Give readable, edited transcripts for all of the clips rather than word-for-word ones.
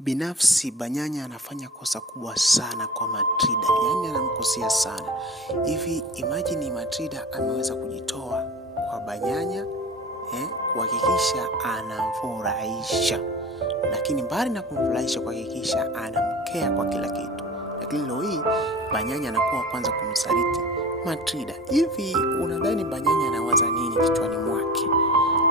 Binafsi Banyanya anafanya kosa kubwa sana kwa Matilda. Yaani anamkosea sana. Hivi imagine Matilda ameweza kujitoa kwa Banyanya kuhakikisha anamfurahisha. Lakini mbali na kumfurahisha kuhakikisha anamkea kwa kila kitu. Lakini leo hii Banyanya anakuwa kwanza kumsaliti Matilda. Hivi unadhani Banyanya anawaza nini kichwani mwake?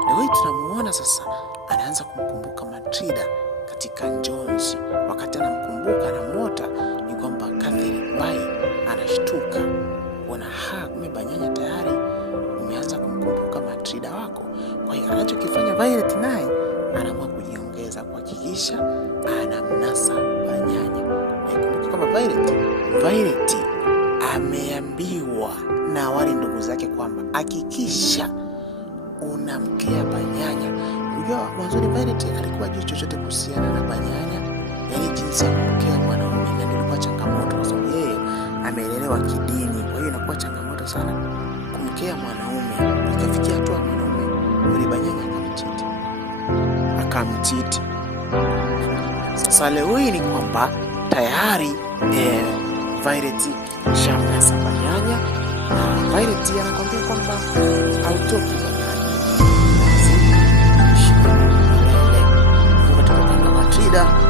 Leo hii tunamuona sasa anaanza kumkumbuka Matilda katika njonzi. Wakati anamkumbuka anamuota ni kwamba Catherine Bai anashtuka. Kumbe Banyanya tayari umeanza kumkumbuka Matilda wako. Kwa hiyo anachokifanya Violet naye anaamua kujiongeza kuhakikisha anamnasa Banyanya. Nakumbuka kama Violet ameambiwa na wale ndugu zake kwamba hakikisha unamkea Banyanya. Unajua mwanzoni Violet alikuwa juu chochote kuhusiana na Banyanya, yaani jinsi ya kumkea mwanaume, na ilikuwa changamoto kwa sababu yeye ameelelewa kidini. Kwa hiyo inakuwa changamoto sana kumkea mwanaume. Ikafikia hatua mwanaume yule Banyanya akamchiti. Sasa leo hii ni kwamba tayari Violet shamnasa Banyanya, na Violet anakwambia kwamba hautoki Matilda